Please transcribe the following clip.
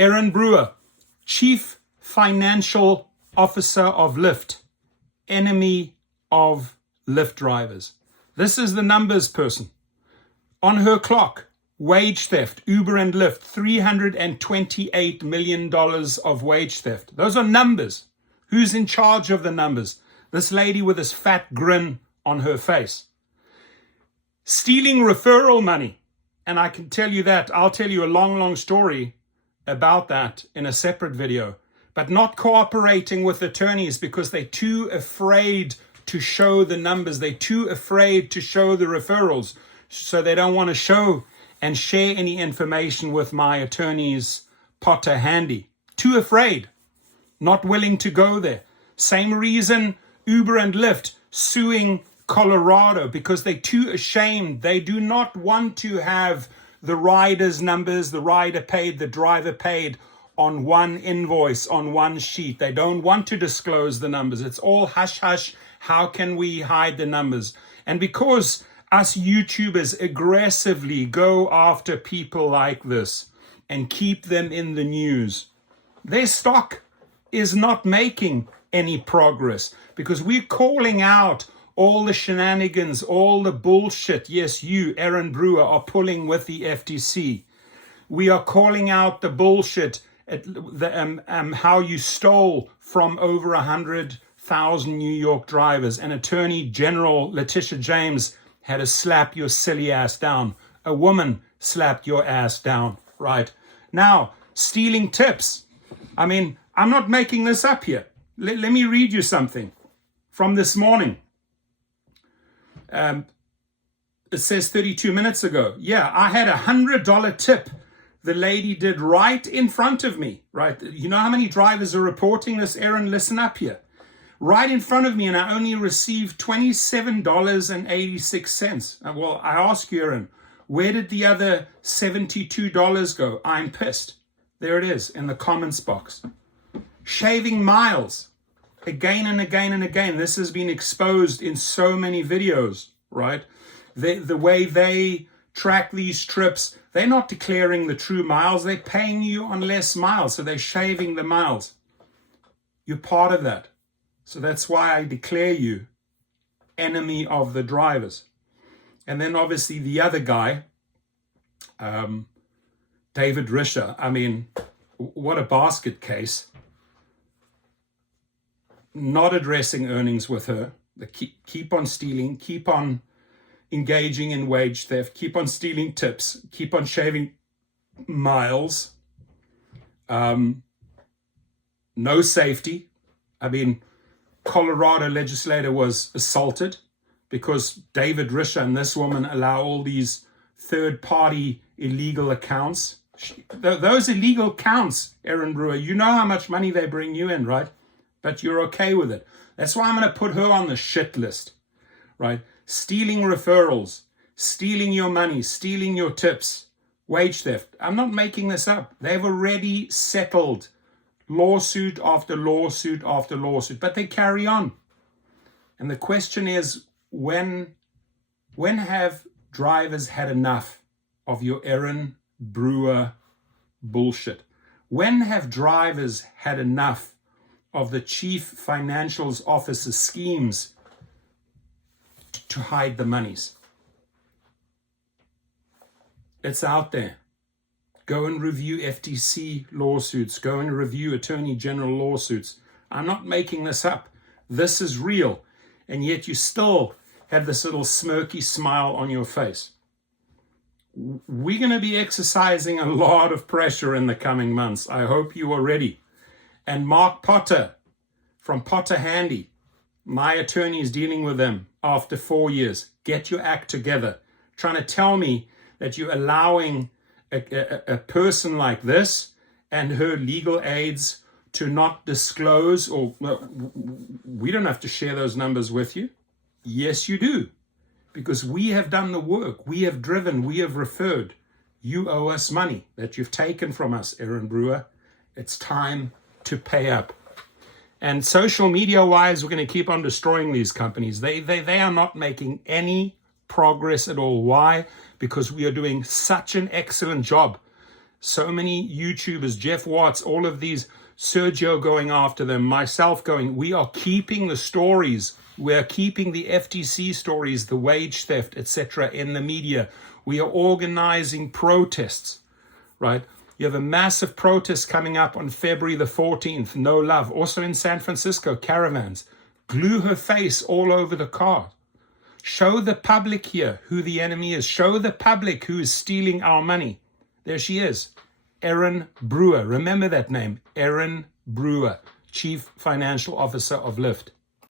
Erin Brewer, Chief Financial Officer of Lyft, enemy of Lyft drivers. This is the numbers person. On her clock, wage theft, Uber and Lyft, $328 million of wage theft. Those are numbers. Who's in charge of the numbers? This lady with this fat grin on her face. Stealing referral money. And I can tell you that. I'll tell you a long story about that in a separate video. But not cooperating with attorneys because they're too afraid to show the numbers. They're too afraid to show the referrals. So they don't want to show and share any information with my attorneys, Potter handy. Too afraid. Not willing to go there. Same reason Uber and Lyft suing Colorado, because they're too ashamed. They do not want to have the rider's numbers, the rider paid, the driver paid on one invoice, on one sheet. They don't want to disclose the numbers. It's all hush hush. How can we hide the numbers? And because us YouTubers aggressively go after people like this and keep them in the news, their stock is not making any progress because we're calling out all the shenanigans, all the bullshit. Yes, you, Erin Brewer, are pulling with the FTC. We are calling out the bullshit, how you stole from over 100,000 New York drivers. And Attorney General Letitia James had to slap your silly ass down. A woman slapped your ass down, right? Now, stealing tips. I mean, I'm not making this up here. Let me read you something from this morning. It says 32 minutes ago. Yeah, I had $100 tip. The lady did right in front of me, right? You know how many drivers are reporting this, Erin? Listen up here. Right in front of me, and I only received $27.86. Well, I ask you, Erin, where did the other $72 go? I'm pissed. There it is in the comments box. Shaving miles. Again and again and again. This has been exposed in so many videos, right? The way they track these trips, they're not declaring the true miles. They're paying you on less miles, so they're shaving the miles. You're part of that. So that's why I declare you enemy of the drivers. And then obviously the other guy, David Risher. I mean, what a basket case. Not addressing earnings with her. They keep on stealing, keep on engaging in wage theft, keep on stealing tips, keep on shaving miles. No safety. I mean, Colorado legislator was assaulted because David Risher and this woman allow all these third-party illegal accounts. Those illegal accounts, Erin Brewer, you know how much money they bring you in, right? But you're okay with it. That's why I'm going to put her on the shit list, right? Stealing referrals, stealing your money, stealing your tips, wage theft. I'm not making this up. They've already settled lawsuit after lawsuit after lawsuit, but they carry on. And the question is, when have drivers had enough of your Erin Brewer bullshit? When have drivers had enough of the chief financial officer schemes to hide the monies? It's out there. Go and review FTC lawsuits. Go and review Attorney General lawsuits. I'm not making this up. This is real. And yet you still have this little smirky smile on your face. We're going to be exercising a lot of pressure in the coming months. I hope you are ready. And Mark Potter from Potter Handy, my attorney is dealing with them after 4 years. Get your act together. Trying to tell me that you're allowing a person like this and her legal aides to not disclose, or we don't have to share those numbers with you. Yes, you do. Because we have done the work. We have driven. We have referred. You owe us money that you've taken from us, Erin Brewer. It's time to pay up. And social media-wise, we're going to keep on destroying these companies. They are not making any progress at all. Why? Because we are doing such an excellent job So many YouTubers, Jeff Watts, all of these, Sergio going after them, myself going, we are keeping the stories. We're keeping the FTC stories, the wage theft, etc. in the media. We are organizing protests, right? You have a massive protest coming up on February the 14th, No Love. Also in San Francisco, caravans. Glue her face all over the car. Show the public here who the enemy is. Show the public who is stealing our money. There she is, Erin Brewer. Remember that name, Erin Brewer, Chief Financial Officer of Lyft.